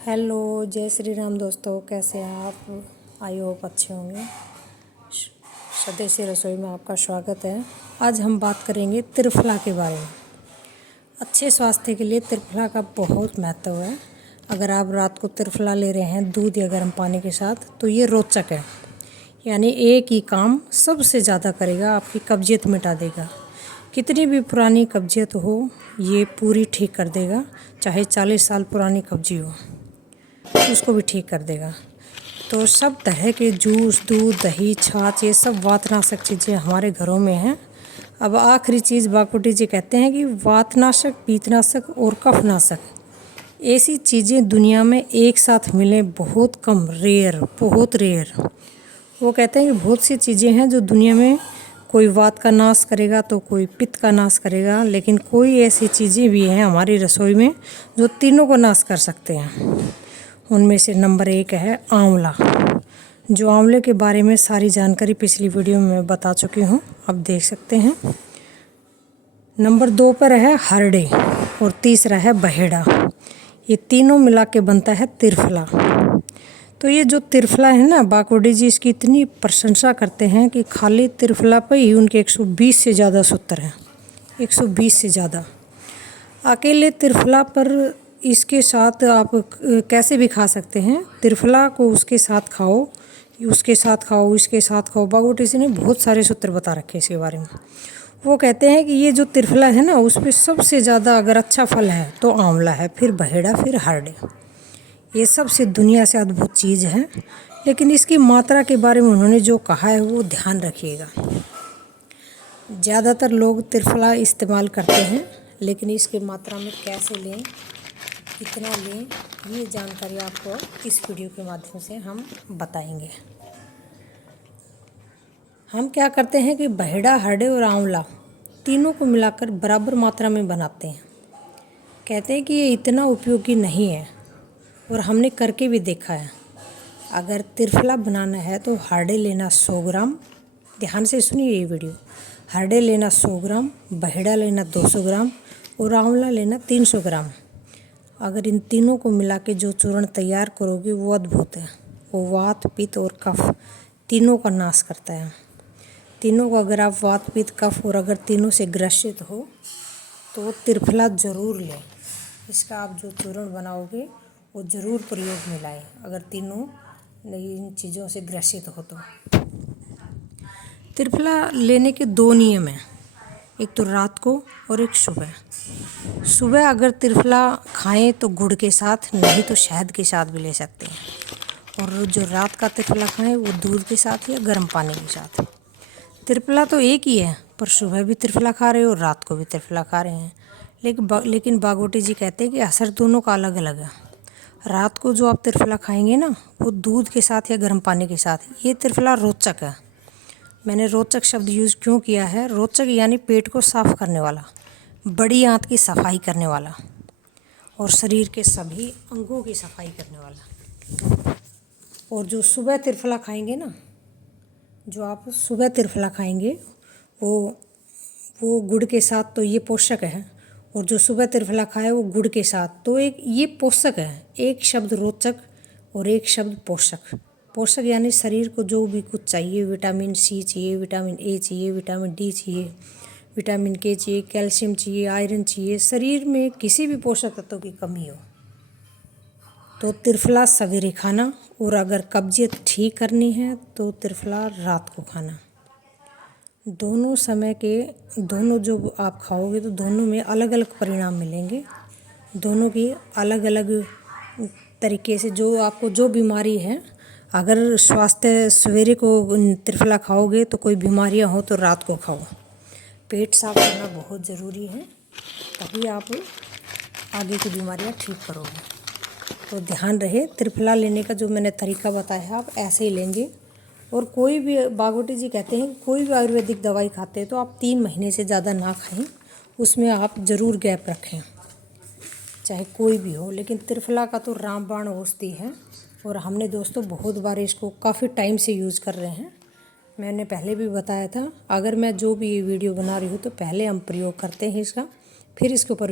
Hello, जय श्री राम दोस्तों। कैसे हैं आप? आई होप अच्छे होंगे। स्वदेशी रसोई में आपका स्वागत है। आज हम बात करेंगे त्रिफला के बारे में। अच्छे स्वास्थ्य के लिए त्रिफला का बहुत महत्व है। अगर आप रात को त्रिफला ले रहे हैं दूध या गर्म पानी के साथ तो ये रोचक है। यानी एक ही काम सबसे ज़्यादा करेगा, आपकी कब्जियत मिटा देगा। कितनी भी पुरानी कब्जियत हो ये पूरी ठीक कर देगा। चाहे 40 साल पुरानी कब्जी हो उसको भी ठीक कर देगा। तो सब तरह के जूस, दूध, दही, छाछ ये सब वातनाशक चीज़ें हमारे घरों में हैं। अब आखिरी चीज़ बाकुटी जी कहते हैं कि वातनाशक, पित्तनाशक और कफनाशक ऐसी चीज़ें दुनिया में एक साथ मिलें बहुत कम, रेयर, बहुत रेयर। वो कहते हैं कि बहुत सी चीज़ें हैं जो दुनिया में कोई वात का नाश करेगा तो कोई पित्त का नाश करेगा, लेकिन कोई ऐसी चीज़ें भी हैं हमारी रसोई में जो तीनों को नाश कर सकते हैं। उनमें से नंबर 1 है आंवला। जो आंवले के बारे में सारी जानकारी पिछली वीडियो में मैं बता चुकी हूँ, आप देख सकते हैं। नंबर 2 पर है हरड़े और तीसरा है बहेड़ा। ये तीनों मिला के बनता है त्रिफला। तो ये जो त्रिफला है ना, बाकुटी जी इसकी इतनी प्रशंसा करते हैं कि खाली त्रिफला पर ही उनके 120 से ज़्यादा सूत्र हैं। 120 से ज़्यादा। अकेले त्रिफला पर इसके साथ आप कैसे भी खा सकते हैं। त्रिफला को उसके साथ खाओ, उसके साथ खाओ, इसके साथ खाओ। बाकुटी जी ने बहुत सारे सूत्र बता रखे इसके बारे में। वो कहते हैं कि ये जो त्रिफला है ना, उस पर सबसे ज़्यादा अगर अच्छा फल है तो आंवला है, फिर बहेड़ा, फिर हरड़े। ये सबसे दुनिया से अद्भुत चीज़ है। लेकिन इसकी मात्रा के बारे में उन्होंने जो कहा है वो ध्यान रखिएगा। ज़्यादातर लोग त्रिफला इस्तेमाल करते हैं, लेकिन इसकी मात्रा में कैसे लें, कितना लें, ये जानकारी आपको इस वीडियो के माध्यम से हम बताएंगे। हम क्या करते हैं कि बहेड़ा, हरड़े और आंवला तीनों को मिलाकर बराबर मात्रा में बनाते हैं। कहते हैं कि ये इतना उपयोगी नहीं है और हमने करके भी देखा है। अगर त्रिफला बनाना है तो हरड़े लेना 100 ग्राम, ध्यान से सुनिए ये वीडियो। हरड़े लेना 100 ग्राम, बहेड़ा लेना 200 ग्राम और आंवला लेना 300 ग्राम। अगर इन तीनों को मिला के जो चूर्ण तैयार करोगे वो अद्भुत है। वो वात, पित्त और कफ तीनों का नाश करता है। तीनों को अगर आप वात, पित्त, कफ और अगर तीनों से ग्रसित हो तो त्रिफला ज़रूर लें। इसका आप जो चूर्ण बनाओगे वो ज़रूर प्रयोग में लाएं, अगर तीनों इन चीज़ों से ग्रसित हो तो। त्रिफला लेने के 2 नियम हैं, एक तो रात को और एक सुबह। सुबह अगर त्रिफला खाएं तो गुड़ के साथ, नहीं तो शहद के साथ भी ले सकते हैं। और जो रात का त्रिफला खाएं वो दूध के साथ या गर्म पानी के साथ। त्रिफला तो एक ही है, पर सुबह भी त्रिफला खा रहे हो और रात को भी त्रिफला खा रहे हैं। लेकिन बाकुटी जी कहते हैं कि असर दोनों का अलग अलग है। रात को जो आप त्रिफला खाएंगे ना, वो दूध के साथ या गर्म पानी के साथ। ये त्रिफला रोचक है। मैंने रोचक शब्द यूज़ क्यों किया है? रोचक यानी पेट को साफ करने वाला, बड़ी आंत की सफाई करने वाला और शरीर के सभी अंगों की सफाई करने वाला। और जो सुबह त्रिफला खाएंगे ना, जो आप सुबह त्रिफला खाएंगे वो गुड़ के साथ, तो ये पोषक है। और जो सुबह त्रिफला खाए वो गुड़ के साथ, तो एक ये पोषक है। एक शब्द रोचक और एक शब्द पोषक। पोषक यानी शरीर को जो भी कुछ चाहिए, विटामिन सी चाहिए, विटामिन ए चाहिए, विटामिन डी चाहिए, विटामिन के चाहिए, कैल्शियम चाहिए, आयरन चाहिए। शरीर में किसी भी पोषक तत्व की कमी हो तो त्रिफला सवेरे खाना, और अगर कब्जियत ठीक करनी है तो त्रिफला रात को खाना। दोनों समय के दोनों जो आप खाओगे तो दोनों में अलग अलग परिणाम मिलेंगे। दोनों की अलग अलग तरीके से, जो आपको जो बीमारी है, अगर स्वास्थ्य सवेरे को त्रिफला खाओगे तो कोई बीमारियां हो तो रात को खाओ। पेट साफ करना बहुत ज़रूरी है, तभी आप आगे की बीमारियां ठीक करोगे। तो ध्यान रहे, त्रिफला लेने का जो मैंने तरीका बताया है आप ऐसे ही लेंगे। और कोई भी, बाकुटी जी कहते हैं कोई भी आयुर्वेदिक दवाई खाते हैं तो आप 3 महीने से ज़्यादा ना खाएं, उसमें आप ज़रूर गैप रखें, चाहे कोई भी हो। लेकिन त्रिफला का तो रामबाण औषधि है और हमने दोस्तों बहुत बार इसको काफ़ी टाइम से यूज़ कर रहे हैं। मैंने पहले भी बताया था, अगर मैं जो भी वीडियो बना रही हूँ तो पहले हम प्रयोग करते हैं इसका, फिर इसके ऊपर